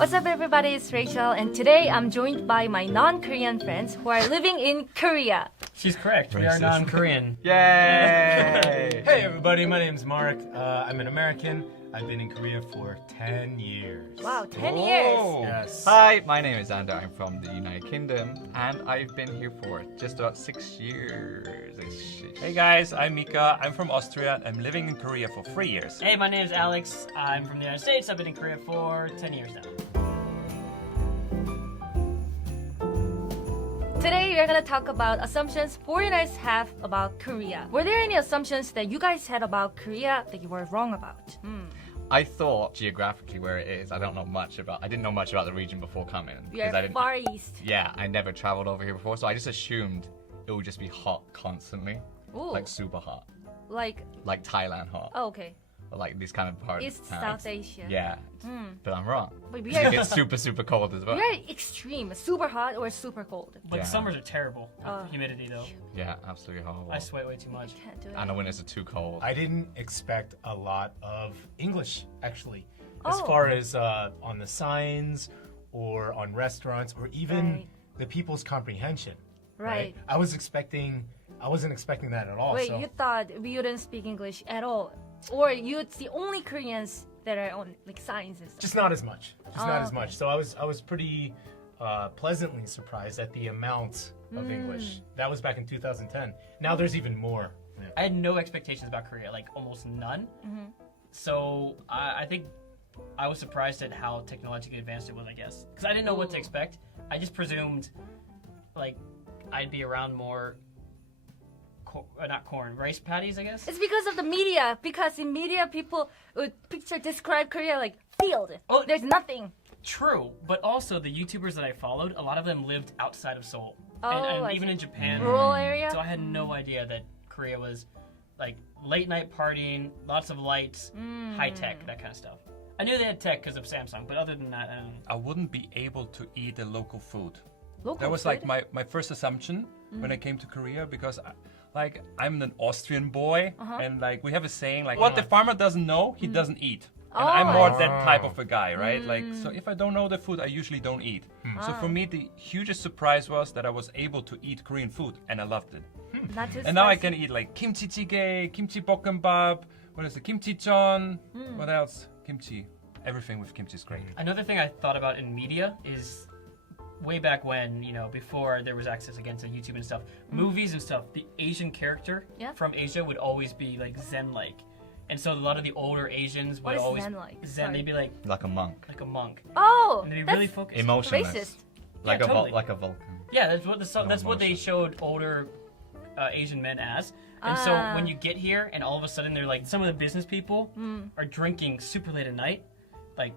What's up, everybody? It's Rachel, and today I'm joined by my non-Korean friends who are living in Korea. She's correct. We are Racist. non-Korean. Yay! Hey everybody, my name's Mark. I'm an American. I've been in Korea for 10 years. Wow, 10 years. Yes. Hi, my name is Xander. I'm from the United Kingdom, and I've been here for just about 6 years. Hey guys, I'm Mika. I'm from Austria. I'm living in Korea for 3 years. Hey, my name is Alex. I'm from the United States. I've been in Korea for 10 years now. Today we're gonna talk about assumptions foreigners have about Korea. Were there any assumptions that you guys had about Korea that you were wrong about? I thought geographically where it is, I didn't know much about the region before coming. We are I didn't, Far East. Yeah, I never traveled over here before, so I just assumed it would just be hot constantly. Ooh. Like super hot. Like, Like Thailand hot. oh, okay. Or like these kind of parts East, of towns. South Asia. Yeah. But I'm wrong. But we It are, gets super cold as well. we are extreme, super hot or super cold. But Yeah. summers are terrible. Humidity, though. Yeah, absolutely horrible. I sweat way too much. Can't do it. And the winters are too cold. I didn't expect a lot of English, actually. As Oh. far as on the signs or on restaurants or even Right. the people's comprehension. Right. I wasn't expecting that at all. Wait, so. you thought we wouldn't speak English at all? Or you'd see only Koreans that are on like signs and stuff? Just not as much. Not as okay. much. So I was pretty pleasantly surprised at the amount of English. That was back in 2010. Now there's even more. I had no expectations about Korea, like almost none. So I think I was surprised at how technologically advanced it was, I guess. Because I didn't know what to expect. I just presumed, like, I'd be around more, not corn, rice patties, I guess. It's because of the media. Because in media, people would describe Korea like field. Oh. There's nothing. True, but also the YouTubers that I followed, a lot of them lived outside of Seoul. Oh, and I even see. in Japan. Rural area. So I had no idea that Korea was like late night partying, lots of lights, high tech, that kind of stuff. I knew they had tech because of Samsung, but other than that, I don't know. I wouldn't be able to eat the local food. Local That was food? like my first assumption when I came to Korea because I'm an Austrian boy and like we have a saying like what the farmer doesn't know, he doesn't eat. And I'm Oh, more I that type of a guy, right? Like, so if I don't know the food, I usually don't eat. So for me, the hugest surprise was that I was able to eat Korean food, and I loved it. Not too And now I spicy. can eat like kimchi jjigae, kimchi bokkeumbap, what is it, kimchi jeon, what else? Kimchi. Everything with kimchi is great. Another thing I thought about in media is way back when, you know, before there was access again to YouTube and stuff, movies and stuff, the Asian character Yeah. from Asia would always be like Zen-like. And so a lot of the older Asians What would is always Zen-like? Zen, Sorry. they'd be like Like a monk. a monk. Oh, And they'd be that's really focused. Emotionless. racist. Like Yeah, a totally. like a Vulcan. Yeah, that's what that's what they emotion. showed older Asian men as. And so when you get here and all of a sudden they're like some of the business people are drinking super late at night, like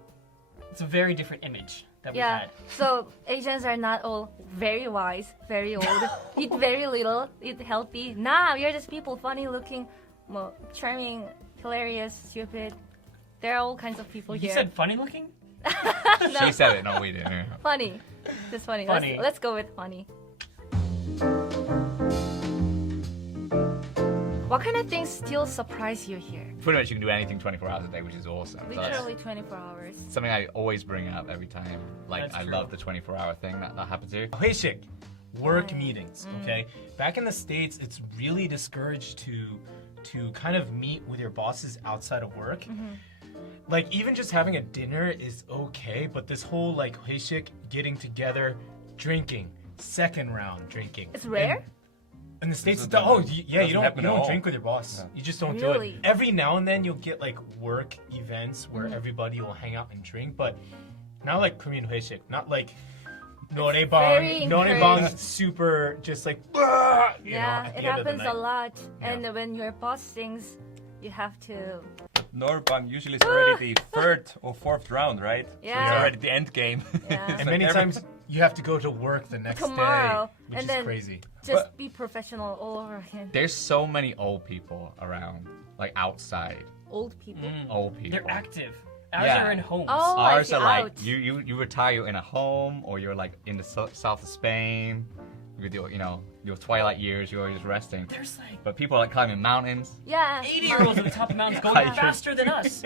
it's a very different image that we Yeah. had. So Asians are not all very wise, very old, eat very little, eat healthy. Nah, we are just people, funny looking, well, charming, hilarious, stupid. There are all kinds of people You here. said funny looking? She said it, no we didn't. Funny. Just funny. Funny. Let's go with funny. What kind of things still surprise you here? Pretty much you can do anything 24 hours a day, which is awesome. So that's Literally 24 hours. something I always bring up every time. Like, That's I true. love the 24-hour thing that happens here. Hoeshik, work meetings, okay? Back in the States, it's really discouraged to kind of meet with your bosses outside of work. Like, even just having a dinner is okay, but this whole, like, hoeshik, getting together, drinking, second round drinking. It's rare? In the States, Doesn't you happen don't at all. drink with your boss. Yeah. You just don't do Really? it. Every now and then you'll get like work events where everybody will hang out and drink, but not like Korean hoeshik, not like very noraebang. Noraebang encouraged. super just like Yeah, at it the end of the happens a night. lot. Yeah. And when your boss sings, you have to. Norbang usually is already the third or fourth round, right? So Yeah. it's already the end game. Yeah. And It's many like times you have to go to work the next Tomorrow, day, which and is then- crazy. Just be professional all over again. There's so many old people around, like outside. Old people. Old people. They're active. Ours Yeah. are in homes. Oh, I Ours see, are like out. you retire in a home, or you're like in the south of Spain with your twilight years. You're just resting. There's like But people are like climbing mountains, Yeah. 80-year-olds at the top of mountains going Hiking. faster than us.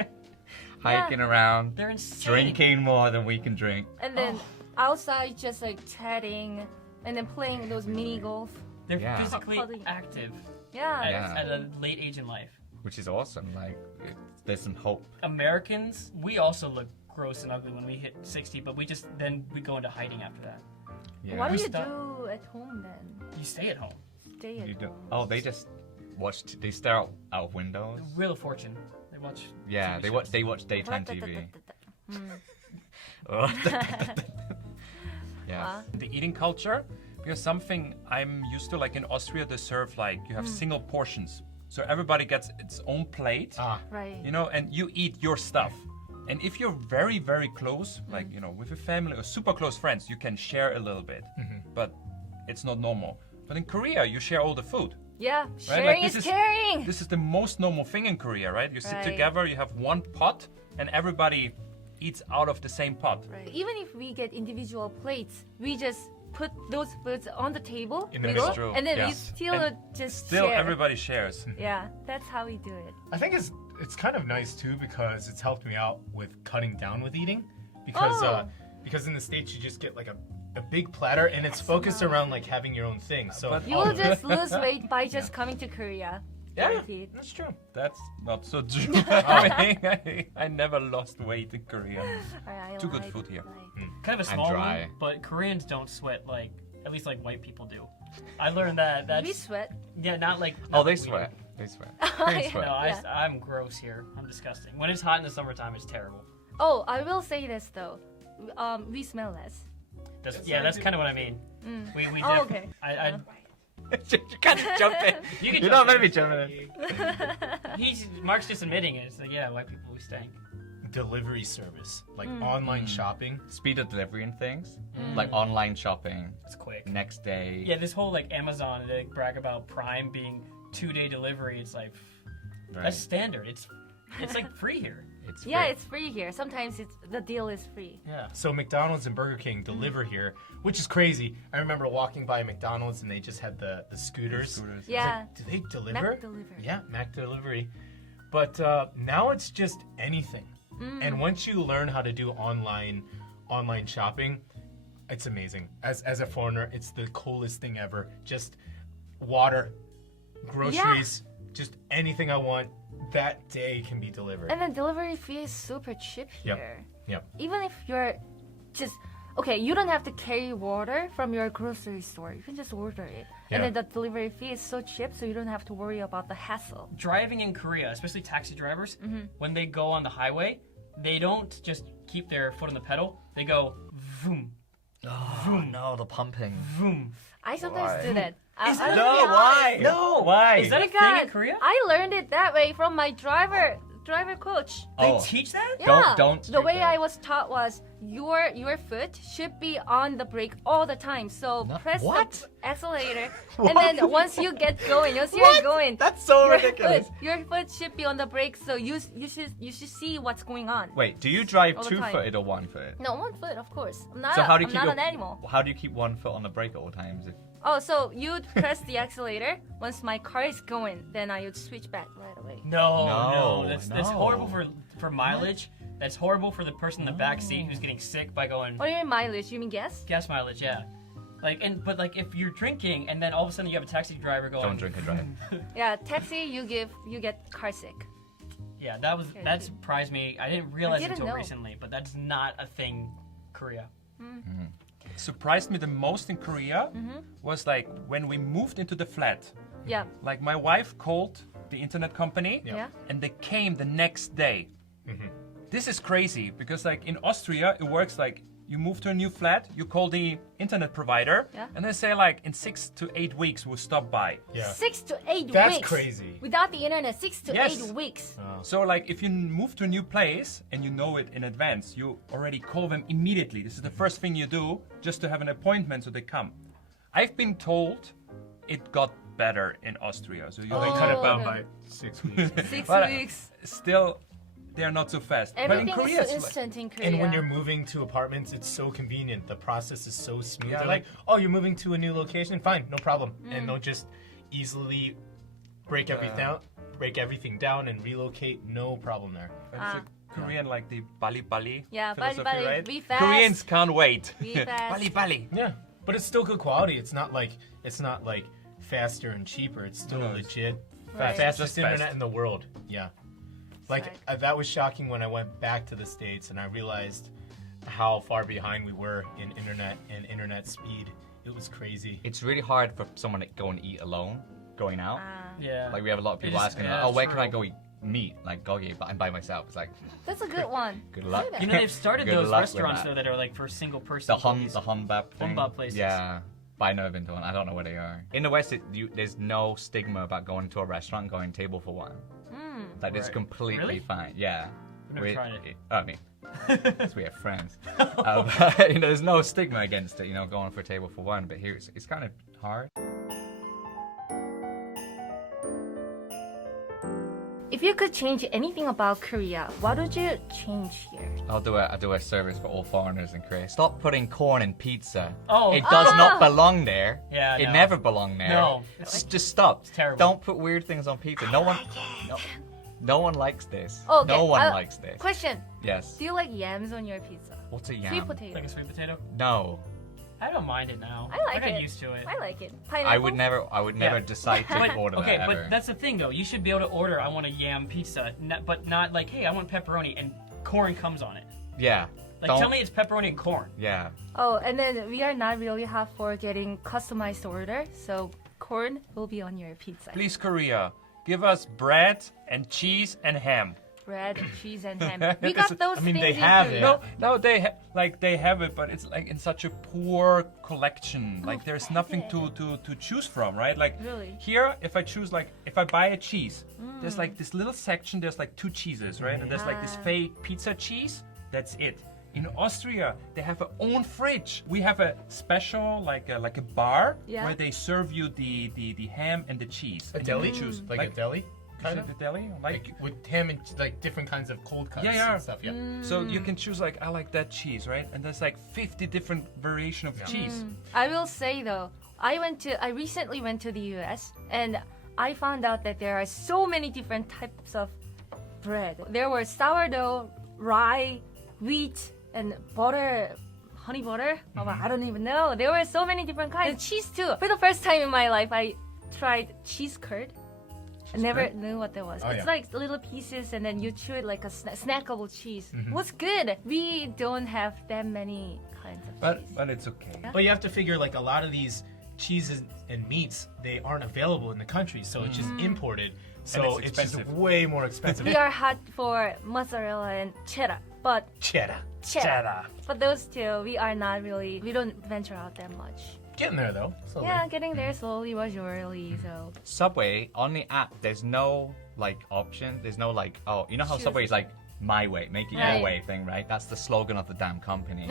hiking around, They're insane. drinking more than we can drink. And then outside, just like chatting, and then playing those mini golf. They're Yeah. physically Huddling. active Yeah. Yeah. at a late age in life. Which is awesome. Like, there's some hope. Americans, we also look gross and ugly when we hit 60, but we go into hiding after that. Yeah. What do We you stop- do at home then? You stay at home. Stay at You do- home. Oh, they just watch. They stare out of windows. Wheel of Fortune. They watch. Yeah, TV they watch. shows. They watch daytime TV. Yeah. The eating culture, because something I'm used to, like in Austria, they serve like you have single portions, so everybody gets its own plate. Right. You know, and you eat your stuff. And if you're very, very close, like, you know, with a family or super close friends, you can share a little bit. But it's not normal. But in Korea, you share all the food. Yeah. Right? Sharing Like, is caring. This is the most normal thing in Korea, right? You sit Right. together, you have one pot, and everybody eats out of the same pot. Right. Even if we get individual plates, we just put those foods on the table, In the middle, middle. True. and then we Yes. still And just Still, share. everybody shares. Yeah, that's how we do it. I think it's kind of nice too because it's helped me out with cutting down with eating because because in the States you just get like a big platter and it's focused around like having your own thing. So But- You will just lose weight by just coming to Korea. yeah, Guaranteed. that's true. That's not so true. I mean, I never lost weight in Korea. I Too good lied, food here. lied. Kind of a I'm small dry. one, but Koreans don't sweat like, at least like white people do. I learned that. That's We sweat. yeah, not like. Oh, not they like we sweat. do. They sweat. Oh, Koreans yeah. sweat. No, Yeah. I'm gross here. I'm disgusting. When it's hot in the summertime, it's terrible. Oh, I will say this though. We smell less. That's kind of what I mean. We Oh, def- okay. I you kind of jump in. you can You're jump not in. maybe jumping in. Mark's just admitting it. It's like, yeah, white people, we stank. Delivery service, like online shopping. Speed of delivery and things, like online shopping, It's quick. next day. Yeah, this whole like Amazon, they brag about Prime being 2-day delivery. It's like Right. that's standard. It's like free here. It's Yeah, free. it's free here. Sometimes the deal is free. Yeah. So McDonald's and Burger King deliver here, which is crazy. I remember walking by McDonald's and they just had the scooters. Yeah. Do they deliver? Mac delivery. Yeah, Mac delivery. But now it's just anything. And once you learn how to do online shopping, it's amazing. As a foreigner, it's the coolest thing ever. Just water, groceries, just anything I want that day can be delivered. And then delivery fee is super cheap Yep. here. Yep. Even if you're just okay, you don't have to carry water from your grocery store. You can just order it. Yeah. And then the delivery fee is so cheap, so you don't have to worry about the hassle. Driving in Korea, especially taxi drivers, when they go on the highway, they don't just keep their foot on the pedal. They go vroom, Oh no, the pumping. vroom. I sometimes Why? do that. No, why? No. Why? Is that a thing Because in Korea? I learned it that way from my driver coach. They Oh. teach that? Yeah. Don't The way do that. I was taught was your foot should be on the brake all the time. So No- press what? the accelerator, and then once you get going, once you're What? going, That's so your ridiculous. your foot should be on the brake. So you should see what's going on. Wait, do you drive All the 2-footed or 1-footed? No, 1 foot, of course. I'm not. So how do you I'm keep not your, an animal. How do you keep 1 foot on the brake at all times? If, Oh, so you'd press the accelerator. Once my car is going, then I would switch back right away. No. That's no. horrible for mileage. That's horrible for the person in the back seat who's getting sick by going What do you mean mileage? You mean gas? gas mileage. Yeah. But if you're drinking and then all of a sudden you have a taxi driver going. don't drink and drive. Yeah, taxi. You get car sick. Yeah, that surprised me. I didn't realize it didn't until know. recently, but that's not a thing, Korea. Surprised me the most in Korea was like when we moved into the flat. Yeah. Like my wife called the internet company Yeah. and they came the next day. This is crazy because like in Austria it works like you move to a new flat, you call the internet provider, Yeah. and they say like in 6 to 8 weeks we'll stop by. Yeah. 6 to 8 That's weeks. crazy. Without the internet, 6 to Yes. 8 weeks. So like if you move to a new place and you know it in advance, you already call them immediately. This is the first thing you do just to have an appointment so they come. I've been told it got better in Austria. So you They like cut it Oh, down okay. by 6 weeks. 6 But, weeks. still they're not so fast. Everything but in Korea is so it's like- instant in Korea. And when you're moving to apartments, it's so convenient. The process is so smooth. Yeah, They're like, oh, you're moving to a new location? Fine, no problem. And they'll just easily break everything break everything down and relocate, no problem there. It's a Korean like the bali Yeah, philosophy, bali. right? Be fast. Koreans can't wait. Be fast. Bali. Yeah, but it's still good quality. It's not like faster and cheaper. It's still No, it's legit. Right. Fastest Just internet fast. in the world. Yeah. Like that was shocking when I went back to the States and I realized how far behind we were in internet speed. It was crazy. It's really hard for someone to go and eat alone, going out. Yeah. Like we have a lot of people It is- asking, yeah, oh, where can true. I go eat meat? Like gogi, but I'm by myself. It's like, That's a good one. good luck. Say that. You know, they've started Good those luck with restaurants that. though that are like for single person. The humbap thing. Humbap places. Yeah, but I've never been to one. I don't know where they are. In the West, there's no stigma about going to a restaurant and going table for one. Like it's Right. completely Really? fine. Yeah. I've never tried it. I mean, because we have friends. But, you know, there's no stigma against it. You know, going for a table for one. But here, it's kind of hard. If you could change anything about Korea, what would you change here? I'll do a service for all foreigners in Korea. Stop putting corn in pizza. Oh. It does not belong there. Yeah, It no. never belonged there. No. Just stop. It's terrible. Don't put weird things on pizza. No one likes this. Okay, No one I- likes this. Question: Yes. do you like yams on your pizza? What's a yam? Sweet potato. Like a sweet potato. No. I don't mind it now. I like got it. used to it. I like it. Pineapple. I would never Yeah. decide to But, order okay, that but ever. that's the thing though. You should be able to order. I want a yam pizza, but not like, hey, I want pepperoni and corn comes on it. Yeah. Like, Don't- tell me it's pepperoni and corn. Yeah. Oh, and then we are not really hot for getting customized order, so corn will be on your pizza. Please, Korea, give us bread and cheese and ham. Bread, cheese, and ham. We got those I mean, things they in have Korea. it. No, they have it, but it's like in such a poor collection. Like there's nothing to choose from, right? Like Really? here, if I buy a cheese, there's like this little section. There's like 2 cheeses, right? And there's like this fake pizza cheese. That's it. In Austria, they have their own fridge. We have a special like a bar Yeah. where they serve you the ham and the cheese. A And you deli? can choose Like a deli? Is Kind it of? the deli? Like with ham and like different kinds of cold cuts Yeah. and stuff. Yeah. So you can choose like I like that cheese, right? And there's like 50 different variation of cheese. I will say though, I recently went to the US and I found out that there are so many different types of bread. There were sourdough, rye, wheat, and butter, honey butter. Oh, I don't even know. There were so many different kinds. And cheese too. For the first time in my life, I tried cheese curd. I never knew what that was. Oh, It's yeah. like little pieces and then you chew it like a snackable cheese. What's good? We don't have that many kinds of cheese. But it's okay. But you have to figure like a lot of these cheeses and meats, they aren't available in the country, so it's just imported. So it's it's just expensive. way more expensive. We are hot for mozzarella and cheddar, but Cheddar. But those two, we don't venture out that much. Getting there though. Slowly. Yeah, getting there slowly but surely. So Subway on the app, there's no like option. There's no like, oh, you know how Choose. Subway is like my way, make it Right. your way thing, right? That's the slogan of the damn company.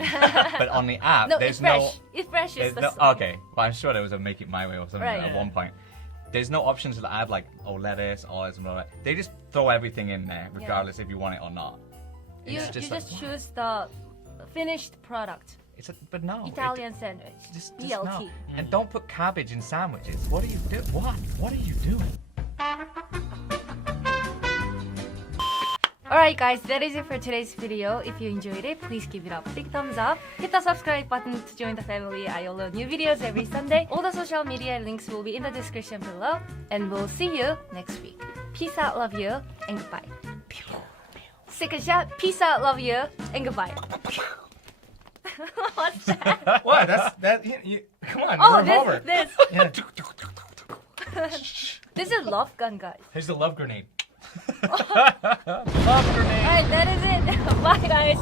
But on the app, no, there's it's fresh. no. It's fresh. There's It's the no, slogan. okay, well, I'm sure there was a make it my way or something Right. at one point. There's no options to add like lettuce, olives, and blah, blah, blah. They just throw everything in there, regardless if you want it or not. You It's just, like, what? choose the finished product. But no. Italian sandwich. Just BLT. no. And don't put cabbage in sandwiches. What do you do? What are you doing? Alright guys, that is it for today's video. If you enjoyed it, please give it a big thumbs up. Hit the subscribe button to join the family. I upload new videos every Sunday. All the social media links will be in the description below. And we'll see you next week. Peace out, love you, and goodbye. Second shot, peace out, love you, and goodbye. What's that? What? Come on, Oh, revolver. this. Yeah. This is love gun, guys. Here's the love grenade. Alright, that is it. Bye, guys.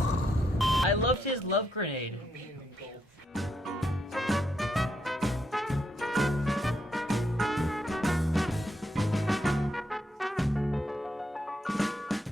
I loved his love grenade.